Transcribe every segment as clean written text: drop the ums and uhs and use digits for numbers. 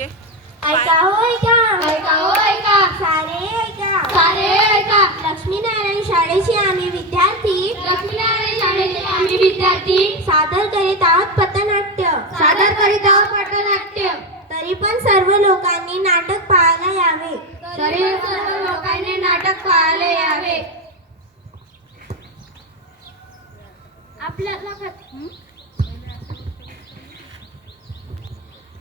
घे. ऐका हो ऐका, ऐका हो ऐका, सारे ऐका, सारे ऐका. लक्ष्मीनारायण शाळेचे आम्ही विद्यार्थी लक्ष्मीनारायण शाळेचे आम्ही विद्यार्थी सादर करीत आहोत पथनाट्य. सादर करीत आहोत पथनाट्य. तरी पण सर्व लोकांनी नाटक पाहायला यावे. सर्व लोकांनी नाटक पाहायला यावे.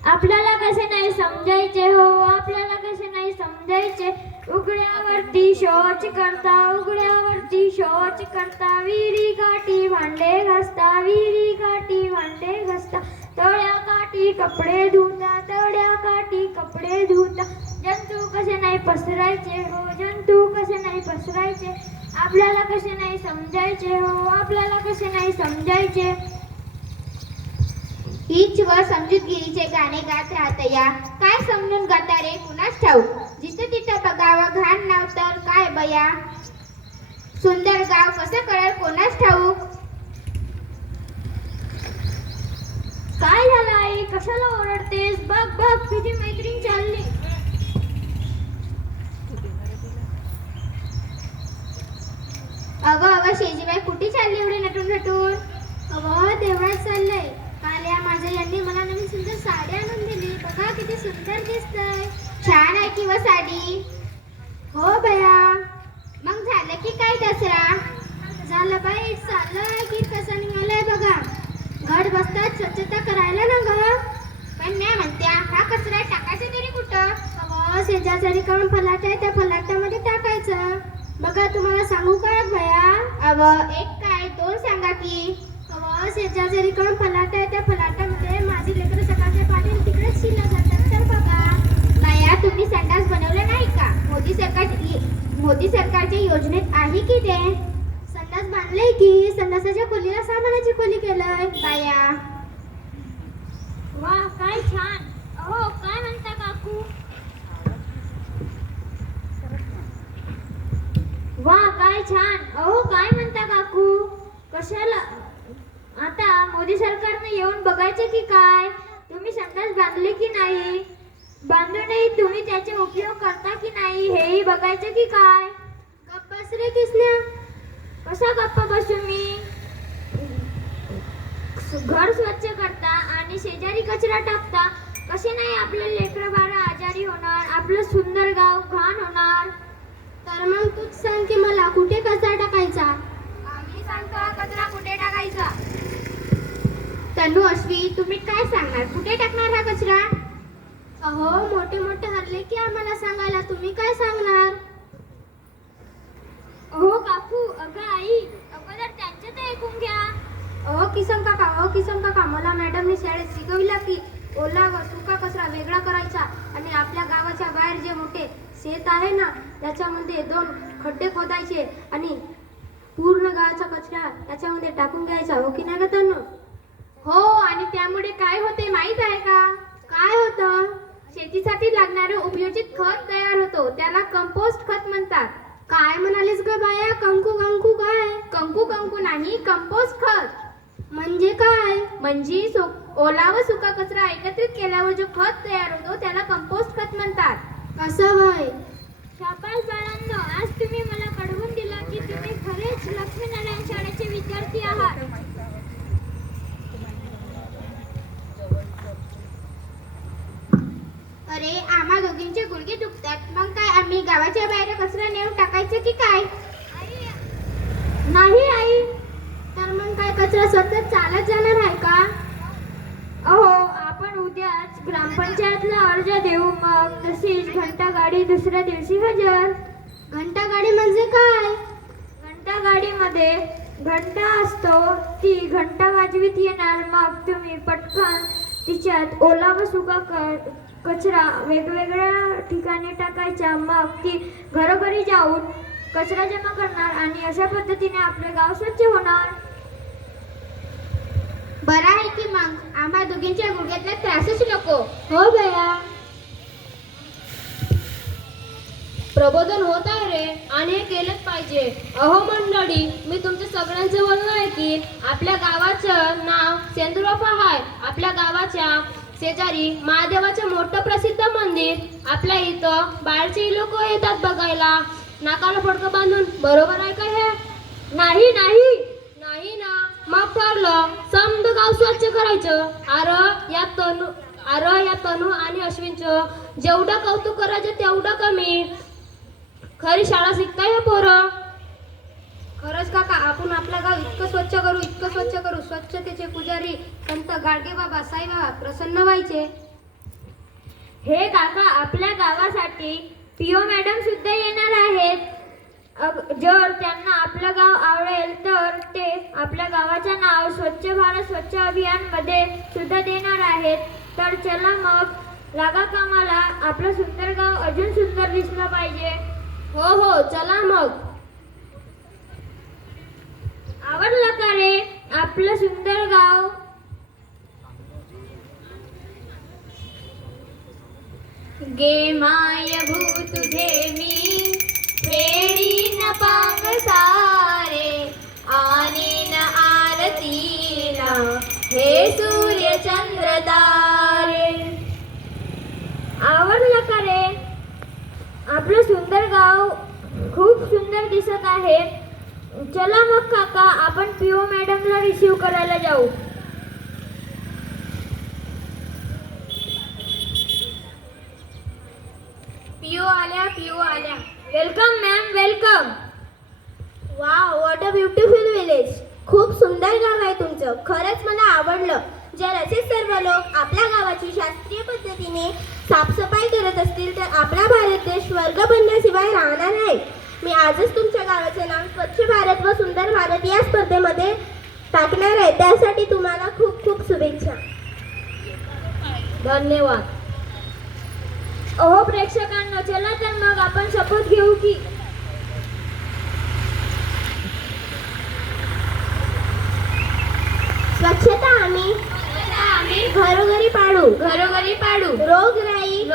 आपल्याला कसे नाही समजायचे हो, आपल्याला कसे नाही समजायचे. उघड्यावरती शौच करता, उघड्यावरती शौच करता, विहिरी काठी भांडे घासता, विहिरी काठी भांडे घासता, तळ्या काठी कपडे धुता, तळ्या काठी कपडे धुता. जंतू कसे नाही पसरायचे हो, जंतू कसे नाही पसरायचे. आपल्याला कसे नाही समजायचे हो, आपल्याला कसे नाही समजायचे. हीच व समजूतगिरीचे गाणे गात राहतया. काय समजून गाता रे कुणास ठाऊक. जिथं तिथं बघावं घाण नाव तर काय बया. सुंदर गाव कसं कळेल कोणास ठाऊक. काय झालं आई, कशाला ओरडतेस. बघ बघ तुझी मैत्रीण चालली. अगं अगं शेजीबाई कुठे चालली एवढी नटून नटून. अगं देवळात चाललंय. काल या माझ्या यांनी मला नवीन सुंदर साडी आणून दिली. बघा किती सुंदर दिसतंय. छान आहे की व साडी. हो बया. मग झालं की काय दसरा. झालं बाई, चाललंय की कसं निघालंय बघा. घट बसतात स्वच्छता करायला ना ग. पण मी म्हणत्या हा कचरा टाकायचा तरी कुठं. अगं शेजारी करून फलाट आहे, त्या फलाटामध्ये टाकायचं. बघा तुम्हाला सांगू काय बया. अव एक काय दोन सांगा की. अगं शेजारी करून फलाट आहे, त्या फलाटामध्ये माझी लेकरं सकाळच्या पाठी तिकडेच शिरला जातात तर बघा. बाया तुम्ही संडास बनवलं नाही का. मोदी सरकारच्या योजनेत आहे की ते. संडास बांधले की संडासाच्या खोलीला सामानाची खोली केलंय. बाया वा काय छान. अहो काय म्हणता काकू. वा काय छान. अहो काय म्हणता काकू. कशाला आता मोदी सरकारने येऊन बघायचे की काय. तुम्ही संडास बांधले की नाही, बांधूनही तुम्ही त्याचे उपयोग करता की नाही हेही बघायचं की काय. गप्प बस रे किसन्या. कसा गप्पा बसू मी. घर स्वच्छ करता आणि शेजारी कचरा टाकता. कसे नाही आपले लेकरं बाळ आजारी होणार, आपलं सुंदर गाव घाण होणार. तर मग तूच सांग की मला कुठे कचरा टाकायचा. आम्ही सांगतो कचरा कुठे टाकायचा. तनू अश्वी तुम्ही काय सांगणार कुठे टाकणार हा कचरा. अहो मोठे मोठे हरले की आम्हाला सांगायला, तुम्ही काय सांगणार. अहो काकू, अगं आई, अगोदर त्यांचं तर ऐकून घ्या. अहो किसन काका, मला मॅडमने शाळेत शिकविला की ओला व सुका कचरा वेगळा करायचा आणि आपल्या गावाच्या बाहेर जे मोठे शेत आहे ना त्याच्यामध्ये 2 खड्डे खोदायचे आणि पूर्ण गावाचा कचरा त्याच्यामध्ये टाकून घ्यायचा. हो की नाही गं. हो आणि त्यामुळे काय होते माहित आहे का. काय होतं. शेतीसाठी लागणारे उपयोजित खत तयार होतो. त्याला कंपोस्ट खत म्हणतात. काय म्हणालीस ग बाया. कंकू काय. कंकू नाही कंपोस्ट खत. म्हणजे काय. म्हणजे ओला व सुका कचरा एकत्रित केल्यावर जो खत तयार होतो त्याला कंपोस्ट खत म्हणतात. कसं होय. शाबास बाळांनो, आज तुम्ही मला कळवून दिलं की तुम्ही खरेच लक्ष्मीनारायण शाळेचे विद्यार्थी आहात. अरे आम्हा दोघींचे गुडघे दुखतात. मग काय आम्ही गावाच्या बाहेर कचरा नेऊन टाकायचं की काय. नाही आई. तर मग काय कचरा स्वतः चालत जाणार आहे का. अहो आपण उद्याच ग्रामपंचायतला अर्ज देऊ. मग तशीच घंटा गाडी दुसऱ्या दिवशी हजर. घंटा गाडी म्हणजे काय. घंटा गाडीमध्ये घंटा असतो, ती घंटा वाजवीत येणार. मग तुम्ही पटकन तिच्यात ओला व सुका कचरा वेगवेगळ्या ठिकाणी टाकायचा. मग ती घरोघरी जाऊन कचरा जमा करणार आणि अशा पद्धतीने आपले गाव स्वच्छ होणार. बरं आहे की मग आम्हा दोघींच्या गुडघ्यातला त्रासच नको. हो बया. प्रबोधन होत आहे रे आणि हे केलंच पाहिजे. अहो मंडळी, मी तुमच्या सगळ्यांचं बोलणं आहे की आपल्या गावाचं नाव सेंद्रोफा आहे. आपल्या गावाच्या शेजारी महादेवाचे मोठं प्रसिद्ध मंदिर आपल्या इथं बाहेरचे लोक येतात बघायला नाकाला फडकं बांधून. बरोबर आहे का हे? नाही नाही नाही ना. मग ठरलं समद गाव स्वच्छ करायचं. अरे या तनू आणि अश्विनचं जेवढं कौतुक करायचं तेवढं कमी. खरी शाळा शिकताय हे पोरं. खरंच काका, आपण आपलं गाव इतकं स्वच्छ करू स्वच्छतेचे पुजारी संत गाडगे बाबा साईबाबा प्रसन्न व्हायचे. हे काका, आपल्या गावासाठी पीओ मॅडम सुद्धा येणार आहेत. जर त्यांना आपलं गाव आवडेल तर ते आपल्या गावाचं नाव स्वच्छ भारत स्वच्छ अभियान मध्ये सुद्धा देणार आहेत. तर चला मग लागा कामाला. आपलं सुंदर गाव अजून सुंदर दिसलं पाहिजे. हो चला मग. आवडलं का रे आपलं सुंदर गाव? गे माय भू तुझे मी फेडीन पांग सारे आनीन आरतीला हे सूर्य चंद्र तारे. आवडलं का रे आपलं सुंदर गाव? खूप सुंदर दिसत आहे. चला मग काका, आपण पीओ मॅडमला रिसीव करायला जाऊ. पिओ आल्या. Welcome ma'am, welcome. Wow, what a beautiful village. खूप सुंदर गाव आहे तुमचं. खरंच मला आवडलं. जर असे सर्व लोक आपल्या गावाची शास्त्रीय पद्धतीने साफसफाई करत असतील तर आपला भारत देश स्वर्ग बनण्याशिवाय राहणार नाही. मी आजच तुमच्या गावाचे नाव स्वच्छ भारत व सुंदर भारत या स्पर्धेमध्ये टाकणार आहे. त्यासाठी तुम्हाला खूप खूप शुभेच्छा. धन्यवाद. अहो प्रेक्षकांनो, चला तर मग आपण शपथ घेऊ की स्वच्छता आम्ही घरोघरी पाडू. रोगराई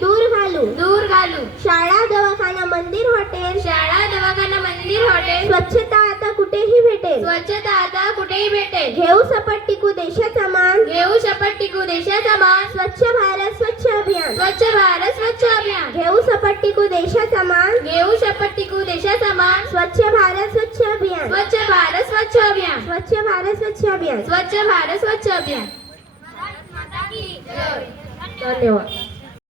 दूर घालू. शाळा दवाखाना मंदिर हॉटेल स्वच्छता आता कुठेही भेटेल. घेऊ शपथ टिकू देशाचा मान. स्वच्छ भारत स्वच्छ अभियान. घेऊ शपथ टिकू देशाचा मान. स्वच्छ भारत स्वच्छ अभियान. धन्यवाद.